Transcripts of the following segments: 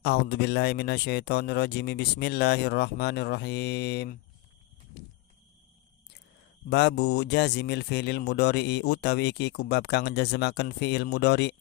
A'udzubillahi minasyaitonirrajim. Bismillahirrahmanirrahim. Babu jazimil fi'lil mudhari'i utawi iki iku bab kang jazmaken fi'il mudhari.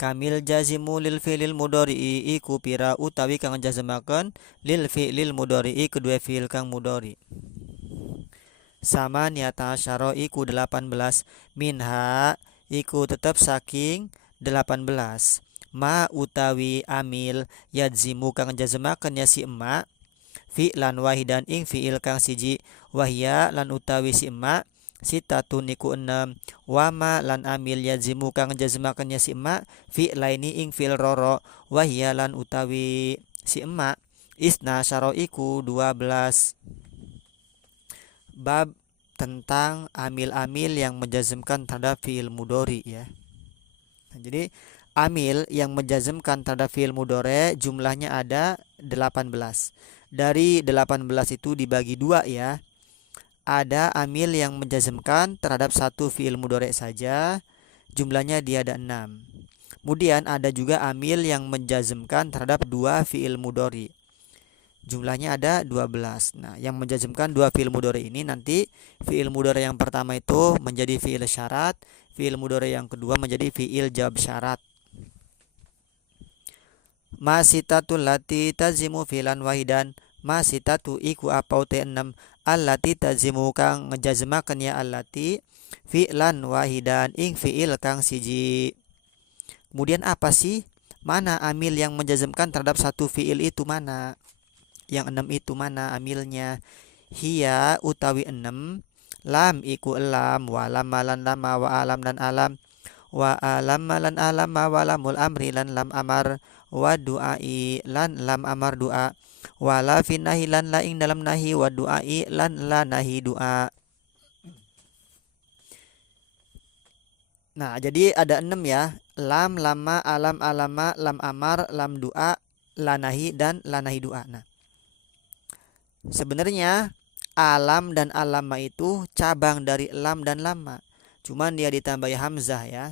Kamil jazimu lil fi'lil mudhari'i iku pira utawi kang jazmaken lil fi'lil mudhari'i kedua fi'il kang mudhari. Sama niata asyara iku 18 minha iku tetep saking 18. Ma utawi amil yadzimu kang jazmaken ya si emak fi'lan wahidan ing fi'il kang siji wahya lan utawi si emak sitatun iku 6 wama lan amil yadzimu kang jazmaken ya si emak fi'laini ing fi'il roro wahya lan utawi si emak isna syara iku 12. Bab tentang amil-amil yang menjazmkan terhadap fi'il mudhari ya. Nah, jadi amil yang menjazmkan terhadap fi'il mudhari jumlahnya ada 18. Dari 18 itu dibagi dua ya. Ada amil yang menjazmkan terhadap satu fi'il mudhari saja, jumlahnya dia ada 6. Kemudian ada juga amil yang menjazmkan terhadap dua fi'il mudhari. Jumlahnya ada 12. Nah, yang menjazmkan dua fi'il mudhari ini nanti fi'il mudhari yang pertama itu menjadi fi'il syarat, fi'il mudhari yang kedua menjadi fi'il jawab syarat. Masitatul lati tazimu fi'lan wahidan. Masitatu iku apa te 6 allati tazimu kang ngejazmaken ya allati fi'lan wahidan ing fi'il kang siji. Kemudian apa sih? Mana amil yang menjazmkan terhadap satu fi'il itu mana? Yang 6 itu mana amilnya? Hiya utawi 6, lam iku elam, wa lam lan lama, wa alam dan alam, wa alam lan alam, wa lamul amri lan lam amar, wa du'ai lan lam amar du'a, wa la fin nahi lan la ing dalam nahi, wa du'ai lan la nahi du'a. Nah, jadi ada 6 ya. Lam, lama, alam, alama, lam amar, lam du'a, la nahi dan la nahi du'a. Nah, sebenarnya alam dan alama itu cabang dari lam dan lama. Cuman dia ditambahi hamzah ya.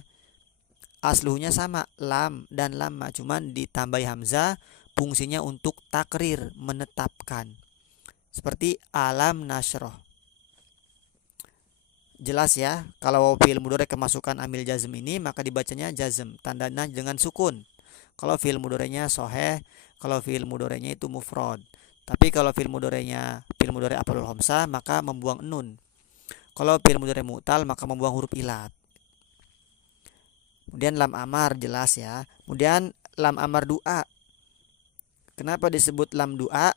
Asluhnya sama lam dan lama, cuman ditambahi hamzah fungsinya untuk takrir, menetapkan. Seperti alam nasroh. Jelas ya, kalau fi'il mudhari kemasukan amil jazm ini maka dibacanya jazm, tandanya dengan sukun. Kalau fi'il mudhari'nya soheh, kalau fi'il mudhari'nya itu mufrad. Tapi kalau fi'il mudhari'nya fi'il mudhari' af'alul khamsah maka membuang nun. Kalau fi'il mudhari' mu'tal maka membuang huruf ilat. Kemudian lam amar jelas ya. Kemudian lam amar du'a. Kenapa disebut lam du'a?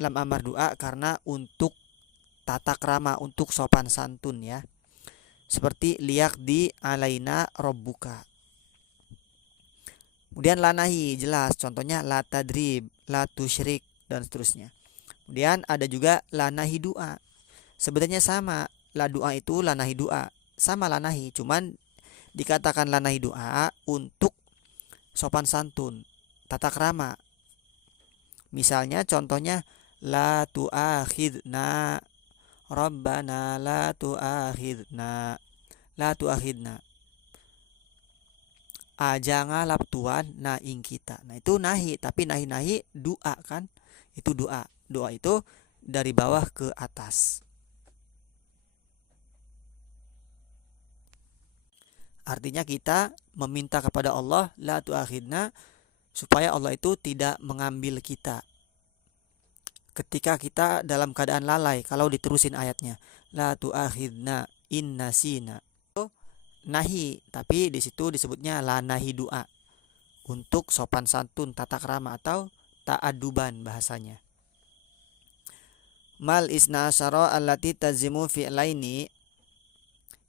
Lam amar du'a karena untuk tata krama, untuk sopan santun ya. Seperti liyak di alaina robbuka. Kemudian la nahi jelas, contohnya la tadrib, la tusyrik dan seterusnya. Kemudian ada juga la nahi du'a. Sebenarnya sama, la du'a itu la nahi du'a. Sama la nahi, cuman dikatakan la nahi du'a untuk sopan santun, tata krama. Misalnya contohnya la tu'akhidna Rabbana la tu'akhidna. La tu'akhidna. Jangan lap Tuhan na ing kita. Nah, itu nahi, tapi nahi doa kan? Itu doa. Doa itu dari bawah ke atas. Artinya kita meminta kepada Allah la tu'akhidna supaya Allah itu tidak mengambil kita ketika kita dalam keadaan lalai. Kalau diterusin ayatnya la tu'akhidna in nasina, nahi, tapi di situ disebutnya la nahi du'a untuk sopan santun, tata krama atau ta'aduban bahasanya. Mal isna asyara allati tazimu fi'laini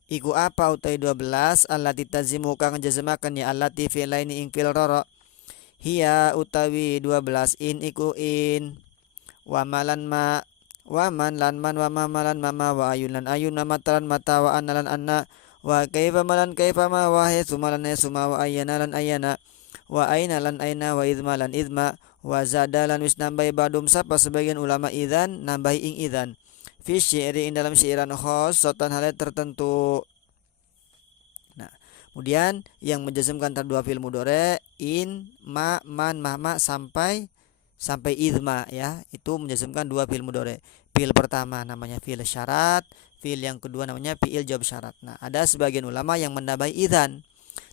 iku apa utai 12 allati tazimu kang jazmakan ya allati fi'laini ing fi'l roro. Hiya utawi 12 in iku in wa malan ma wa man lan man wa mamalan mama wa ayun lan ayun matalan mata wa analan anna wa kaifa malan kaifa ma wa haitsu malan suma wa ayyana lan ayyana wa aina lan aina wa idma lan idma wa zada lan wis nambahi badum sapa sebagian ulama idzan nambahi ing idzan fi syi'ri ing dalam syairan khos sotan hal tertentu. Nah, Kemudian yang menjazmkan antara dua fi'il mudhari in, ma, man, ma sampai idma ya. Itu menjazmkan dua fi'il mudhari. Fi'il pertama namanya fi'il syarat, fi'il yang kedua namanya fi'il jawab syarat. Nah, ada sebagian ulama yang menambahi idzan.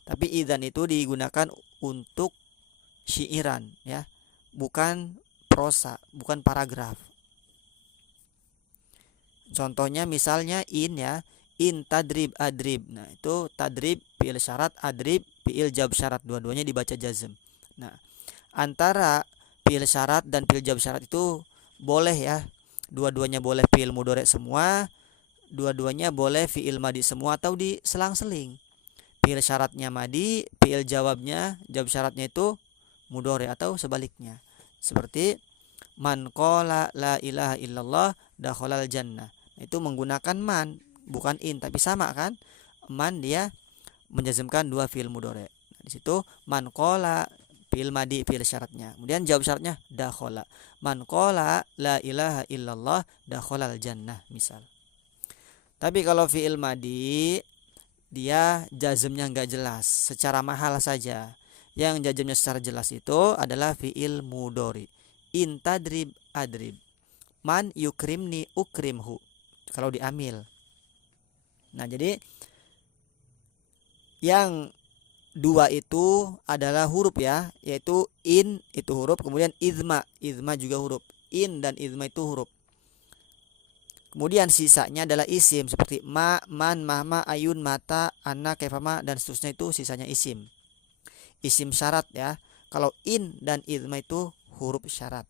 Tapi idzan itu digunakan untuk syairan ya. Bukan prosa, bukan paragraf. Contohnya misalnya in ya. In tadrib adrib. Nah, itu tadrib fi'il syarat, adrib fi'il jawab syarat, dua-duanya dibaca jazm. Nah, antara fi'il syarat dan fi'il jawab syarat itu boleh ya. Dua-duanya boleh fi'il mudhari semua, dua-duanya boleh fi'il madi semua atau diselang-seling. Fi'il syaratnya madi, fi'il jawab syaratnya itu mudhari atau sebaliknya. Seperti man qala la ilaha illallah dakhalal jannah. Itu menggunakan man, bukan in, tapi sama kan? Man dia menjazmkan dua fi'il mudhari. Di situ man qala fi'il madi fi'il syaratnya. Kemudian jawab syaratnya dakhala. Man qala la ilaha illallah dakhalal jannah misal. Tapi kalau fi'il madi dia jazmnya enggak jelas, secara mahal saja. Yang jazmnya secara jelas itu adalah fi'il mudhari. In tadrib adrib. Man yukrimni ukrimhu. Kalau diambil. Nah, jadi yang dua itu adalah huruf ya, yaitu in itu huruf, kemudian izma juga huruf. In dan izma itu huruf. Kemudian sisanya adalah isim seperti ma, man, mahma, ayun, mata, anna, kefama dan seterusnya, itu sisanya isim. Isim syarat ya. Kalau in dan izma itu huruf syarat.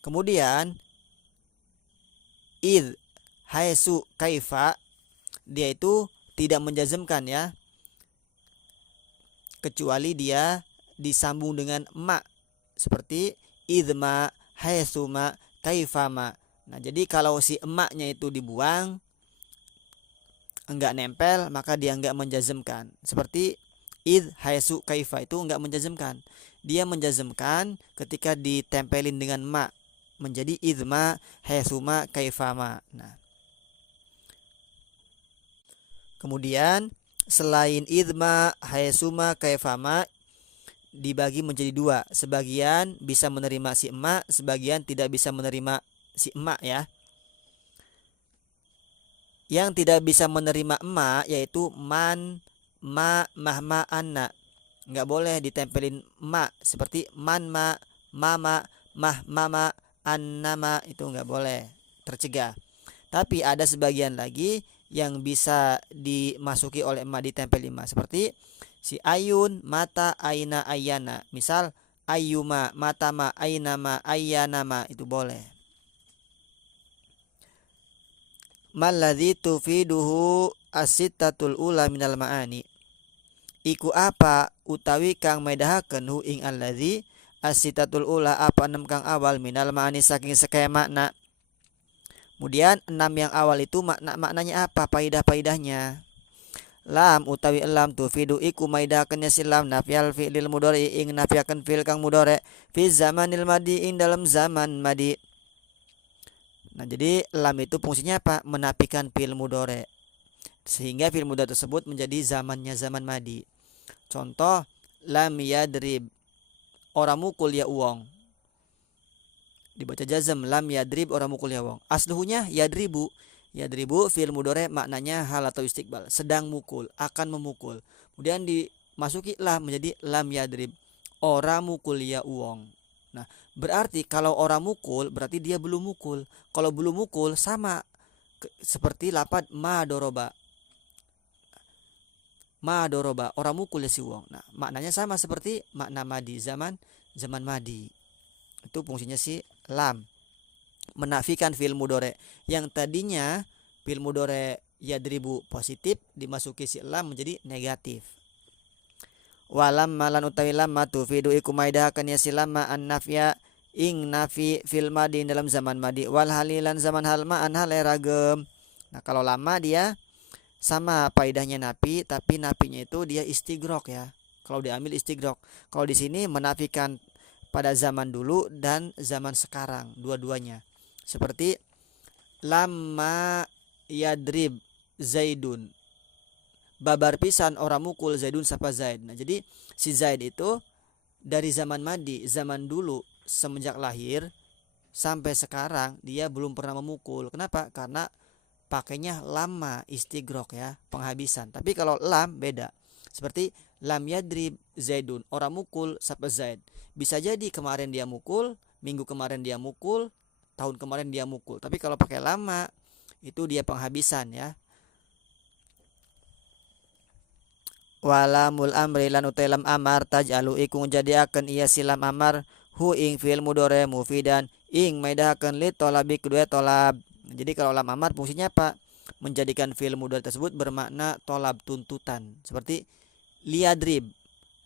Kemudian id, haitsu, kaifa, dia itu tidak menjazmkan ya, kecuali dia disambung dengan ma, seperti idma, haitsuma, kaifama. Nah, jadi kalau si emaknya itu dibuang, enggak nempel, maka dia enggak menjazmkan. Seperti id, haitsu, kaifa itu enggak menjazmkan. Dia menjazmkan ketika ditempelin dengan ma, menjadi idma, haitsuma, kaifama. Nah, kemudian selain idma, haitsuma, kaifama dibagi menjadi dua. Sebagian bisa menerima si emak, sebagian tidak bisa menerima si emak ya. Yang tidak bisa menerima emak yaitu man, ma, mahma, anna. Enggak boleh ditempelin emak, seperti man, ma, mama, mah, mama, annama, itu enggak boleh, tercegah. Tapi ada sebagian lagi yang bisa dimasuki oleh emak, ditempel emak, seperti si ayun, mata, aina, ayana. Misal ayuma, matama, ainama, ayanama, itu boleh. Malladzi tufiduhu as-sittatul ula minal ma'ani. Iku apa utawi kang medahaken hu ing alladzi as-sittatul ula, apa 6 kang awal minal ma'ani saking sekaya makna. Kemudian 6 yang awal itu maknanya apa? Paidah-paidahnya. Lam utawi lam tufidu iku maidakeun silam nafyal fi'lil mudhari ing nafyakeun fi'il kang mudhari fi zamanil madi ing dalam zaman madi. Nah, jadi lam itu fungsinya apa? Menafikan fi'il mudhari, sehingga fi'il mudhari tersebut menjadi zamannya zaman madi. Contoh lam yadrib, orang mukul ya uang, dibaca jazm, lam yadrib, orang mukul ya uang. Asluhunya yadribu. Yadribu fi'il mudhari maknanya hal atau istiqbal, sedang mukul, akan memukul. Kemudian dimasuki lam menjadi lam yadrib, orang mukul ya uang. Nah, berarti kalau orang mukul berarti dia belum mukul. Kalau belum mukul sama seperti lapad ma doroba. Ma doroba, orang mukul ya si uang. Nah, maknanya sama seperti makna madi, zaman madi. Itu fungsinya si lam, menafikan fi'il mudhari yang tadinya fi'il mudhari yadribu positif, dimasuki si lam menjadi negatif. Walam malan utawi lamma tufidu iku maidahaken ya si lamma an nafya ing nafi fil madi dalam zaman madi, wal halilan zaman hal ma an hal ragem. Nah, kalau lama dia sama paidahnya nafi, tapi nafinya itu dia istigrok ya. Kalau diambil istigrok. Kalau di sini menafikan pada zaman dulu dan zaman sekarang, dua-duanya. Seperti lama yadrib, Zaidun. Babar pisan orang mukul Zaidun sapa Zaid. Nah, jadi si Zaid itu dari zaman madi, zaman dulu semenjak lahir sampai sekarang dia belum pernah memukul. Kenapa? Karena pakainya lama, istigrok ya, penghabisan. Tapi kalau lam beda. Seperti lam yadrib Zaidun, orang mukul sapa Zaid. Bisa jadi kemarin dia mukul, minggu kemarin dia mukul, tahun kemarin dia mukul. Tapi kalau pakai lama itu dia penghabisan ya. Walamul amri lan utelam amar taj'alu iku njadiakeun ieu silam amar hu ing fi'il mudhari mufidan ing maidahakeun li tolabi kedua tolab. Jadi kalau lam amar fungsinya apa? Menjadikan fi'il mudhari tersebut bermakna tolab, tuntutan. Seperti liadrib,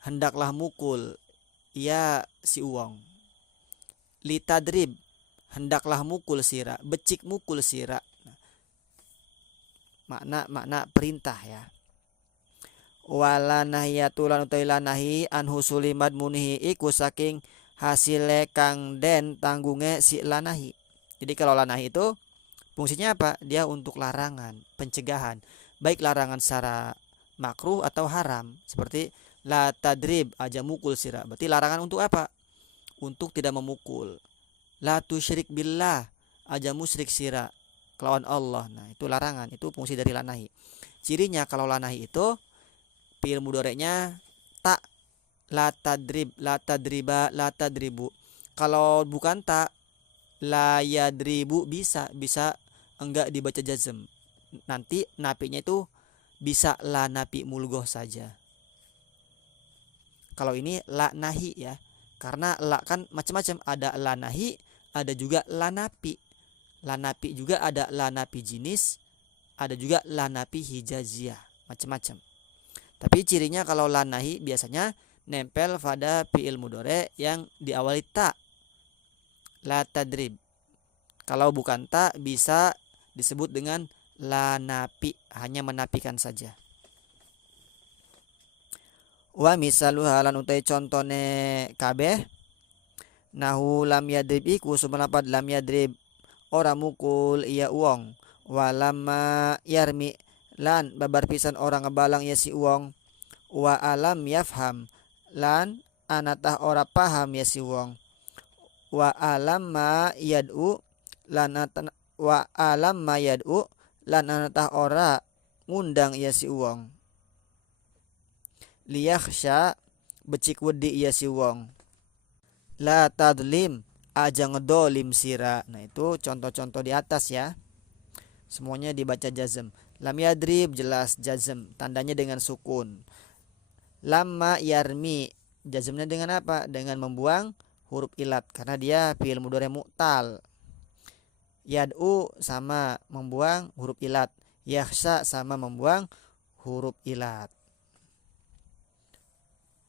hendaklah mukul ia si uang. Litadrib, hendaklah mukul sira, becik mukul sira. Makna perintah ya. Wala nahiyatulan utaila nahi anhu sulimad munihi iku saking hasile kang den tanggunge si lanahi. Jadi kalau lanahi itu fungsinya apa? Dia untuk larangan, pencegahan. Baik larangan secara makruh atau haram. Seperti la tadrib, aja mukul sira. Berarti larangan untuk apa? Untuk tidak memukul. La tusyrik billah, aja musyrik sira kelawan Allah. Nah, itu larangan, itu fungsi dari lanahi. Cirinya kalau lanahi itu fi'il mudhari'nya tak, la tadrib, la tadriba, la tadribu. Kalau bukan tak, la yadribu bisa enggak dibaca jazm. Nanti napinya itu bisa la napi mulgoh saja. Kalau ini la nahi ya. Karena la kan macam-macam, ada la nahi, ada juga la napi. La napi juga ada la napi jinis, ada juga la napi hijaziyah, macam-macam. Tapi cirinya kalau la nahi biasanya nempel pada fi'il mudhari yang diawali ta. La tadrib. Kalau bukan ta bisa disebut dengan la napi, hanya menapikan saja. Wa misaluha lan utai contone kabeh nahu lam yadrib iku sumenapad lam yadrib ora mukul iya uang. Walamma yarmi lan babar pisan orang ngebalang ya si uang. Wa alam yafham lan anatah ora paham ya si uang. Wa alam ma yad'u lan wa alam ma yad'u lan anatah ora ngundang ya si uang. Liyakhsha becik wedi ya si uang. La tadlim aja ngedolim sira. Nah, itu contoh-contoh di atas ya. Semuanya dibaca jazm. Lam yadrib jelas jazm, tandanya dengan sukun. Lamma yarmi, jazmnya dengan apa? Dengan membuang huruf ilat karena dia fi'il mudhari mu'tal. Yad'u sama membuang huruf ilat. Yakhsha sama membuang huruf ilat.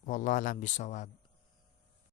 Wallahu a'lam bishawab.